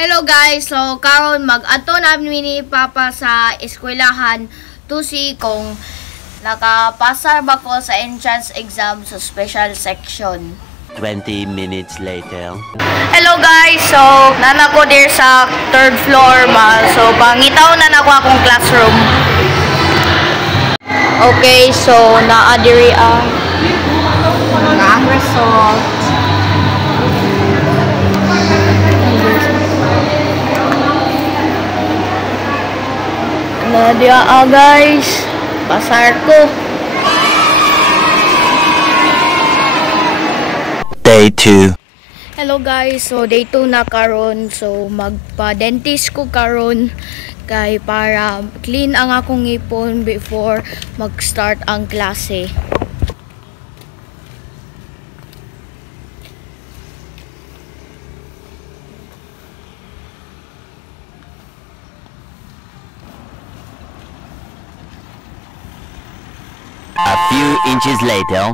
Hello guys, so karon mag-ato namin ni Papa sa eskwelahan to see kung nakapasar ba ko sa entrance exam sa special section. 20 minutes later. Hello guys, so nana ko there sa 3rd floor ba. So pangitaw na nako akong classroom. Okay, so naa diri ang result. Nadia guys, pasar ko. Day 2. Hello guys, so day 2 na karon. So magpa-dentist ko karon kay para clean ang akong ngipon before mag-start ang klase. A few inches later.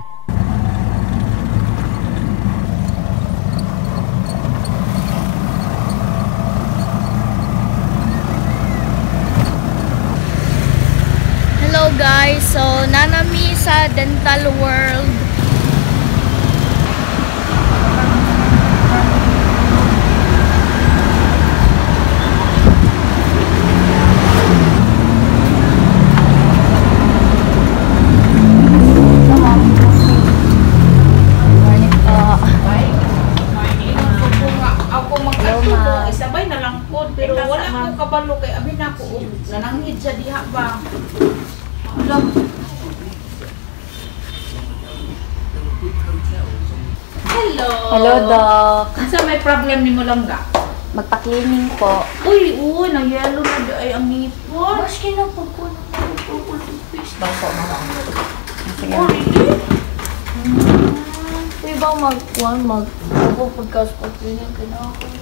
Hello guys, so nanami sa Dental World. Sabay na lang po, pero wala ko kabalo kay abi na ko nanangid sa diha ba. Hello. Hello, Doc. Asa may problem nimo lang ga? Magpa-cleaning po. Uy, na yellow na ay ang ngipon. Mas kinapagkunan ko face. Bako na lang. Sige. Oh, really? Pwede ba ako pagkas pag-cleaning kinako?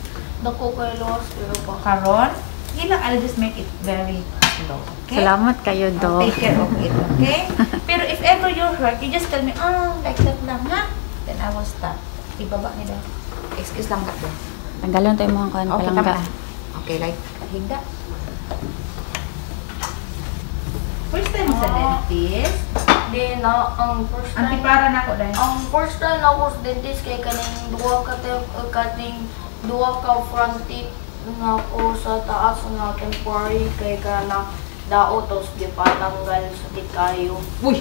Dako kay loss pero pa. Karon, ilang I'll just make it very slow. Okay? Salamat kayo, I'll Doc. take care of it, okay? Pero if ever you're hurt, you just tell me, like that lang, ha? Then I will stop. Ibaba nila. Excuse lang ka doon. Tanggalon tayo mga kan Okay, palangga. tama. Okay, like, hingga. First time sa dentist. Di na ang first time. Antipara na ko dahil. Ang first time na ako sa dentist kay kaning duwa ka front teeth nga ko sa taas nga temporary kay kana daotos di patanggal sa tikayo. Uy!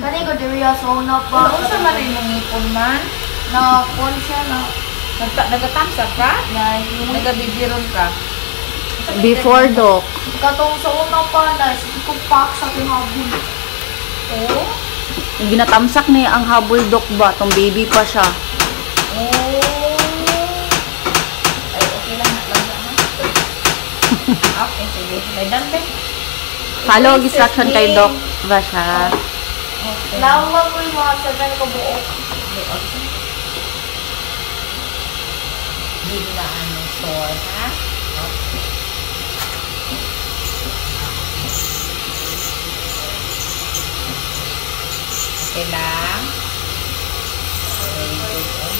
Kani ko diri sa una Ano pa sa marin mong ngipon man? na kon siya na Nagatamsa ka? Nagabibiron ka? Before, Doc. katong sa una pa na ko pak sa kinabul. Oo. Ginatamsak na ang habol, Doc ba? Tong baby pa siya. Oh. Ay, okay lang na lang ha? Okay, sige. May dambe. Follow instruction kay Doc ba siya? Okay. Nawa ko yung mga 7 ka buok. Okay. Biglaan ng store, ha? Okay. Okay lang. Very good.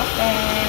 Okay.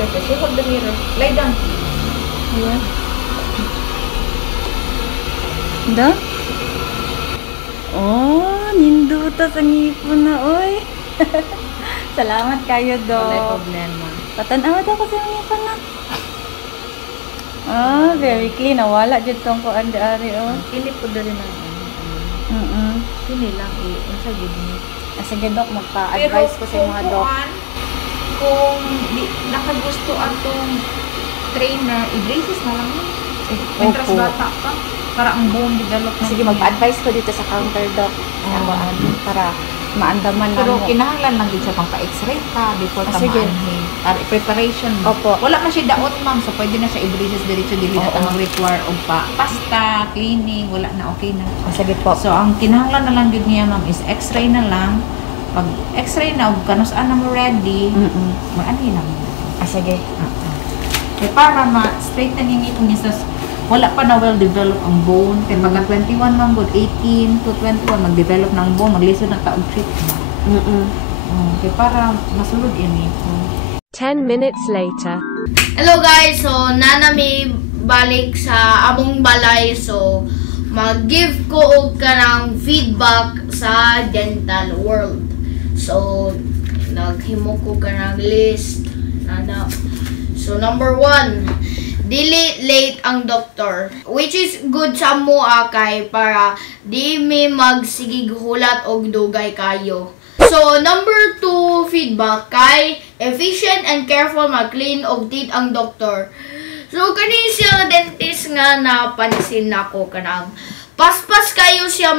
purpose. You hold the mirror. Lie down. Ayan. Da? Oh, ninduta sa ngipon na, oy. Salamat kayo, Wala Dok. problema. Patanaw daw ko sa ngipon na. Ah, very clean. Nawala dyan tong ko andi-ari, oh. Pili po rin ang pili lang unsa gid ni. Sige, Dok, magpa-advise ko sa mga Dok. Kung di nakagusto atong trainer, i-braces na lang. Mentras Opo. bata ka, para ang bone develop na. Sige, magpa-advise ko dito sa counter, Dok. Para maandaman Pero lang mo. kinahanglan lang din siya pang pa-x-ray ka before ka Sige. maanhin. Para preparation mo. Opo. Wala man siya daot, ma'am. So, pwede na siya i-braces diretso. Dili na ta mag-require og pasta, cleaning. Wala na, okay na. Sige po. So, ang kinahanglan na lang yun niya, ma'am, is x-ray na lang. Pag x-ray na, kanusaan na mo ready, mag-anhin na mo. Sige. Eh, para ma-straighten yung ngipon niya, wala pa na well-developed ang bone. Kaya pagka 21 man good, 18 to 21, mag-develop ng bone, mag-lisod ng taong treatment. Kaya para masulod yun ngipon. 10 minutes later. Hello guys, so nanami balik sa among balay. So mag-give ko og kanang feedback sa Dental World. So naghimo ko kanang list nana. So number 1, dili late ang doktor, which is good sa mua kay para di mi magsigig hulat og dugay kayo. So, number 2 feedback kay efficient and careful mag-clean og teeth ang doktor. So, kani siya dentist nga napansin nako kanang paspas kayo siya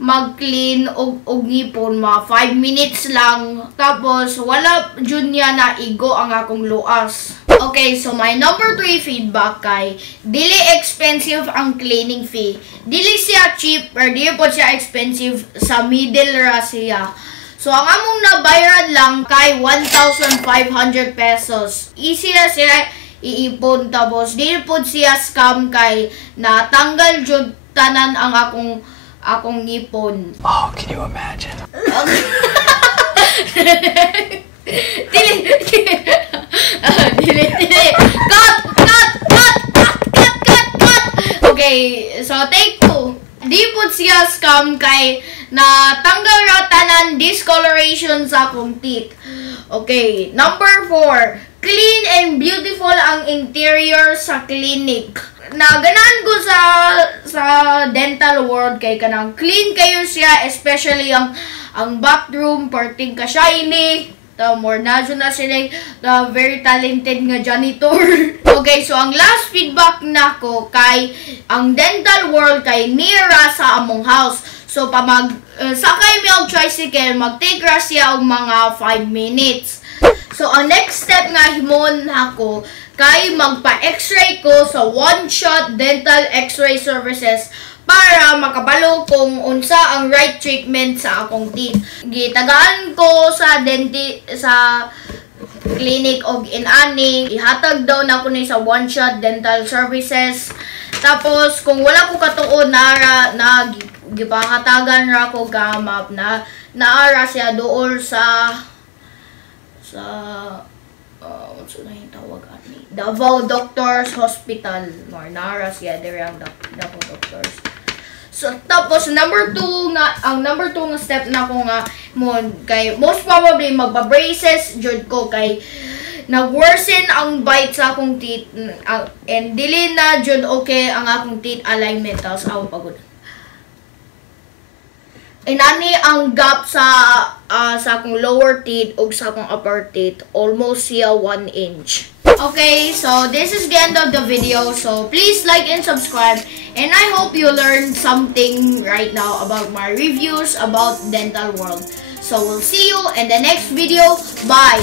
mag-clean og ngipon, mga 5 minutes lang. Tapos, wala jud niya na igo ang akong luas. Okay, so my number 3 feedback kay dili expensive ang cleaning fee. Dili siya cheap, or dili po siya expensive, sa middle ra siya. So, ang among nabayaran lang kay 1,500 pesos. Easy na siya iipon, tapos dili po siya scam kay natanggal jud tanan ang akong ngipon. Oh, can you imagine? Dili. Cut! Okay, so take 2. Di po siya scam kay natanggal ra tanan discoloration sa akong teeth. Okay, number 4. Clean and beautiful ang interior sa clinic. Naganahan ko sa Dental World kay kanang clean kayo siya, especially ang bathroom, perting ka shiny. More na sila very talented nga janitor. Okay, so ang last feedback nako kay ang Dental World kay near sa among house. So pa sakay mi og tricycle, mag-take ra siya og mga 5 minutes. So ang next step nga himon nako kay magpa-x-ray ko sa One Shot Dental X-ray Services para makabalo kung unsa ang right treatment sa akong teeth. Gitagaan ko sa clinic og inani, ihatag daw na ko ni sa One Shot Dental Services. Tapos kung wala ko katuod na gipahatagan ra ko ga map na naara siya dool sa what's na yung tawag ani? Davao Doctors Hospital. More naara siya dire ang Davao Doctors. So tapos number 2 nga step na ko nga mo kay most probably magba-braces jud ko kay nag-worsen ang bite sa akong teeth and dili na jud okay ang akong teeth alignment tapos aw pagod. Inani ang gap sa akong lower teeth ug sa akong upper teeth almost siya 1 inch. Okay, so this is the end of the video. So please like and subscribe, and I hope you learned something right now about my reviews about Dental World. So we'll see you in the next video. Bye.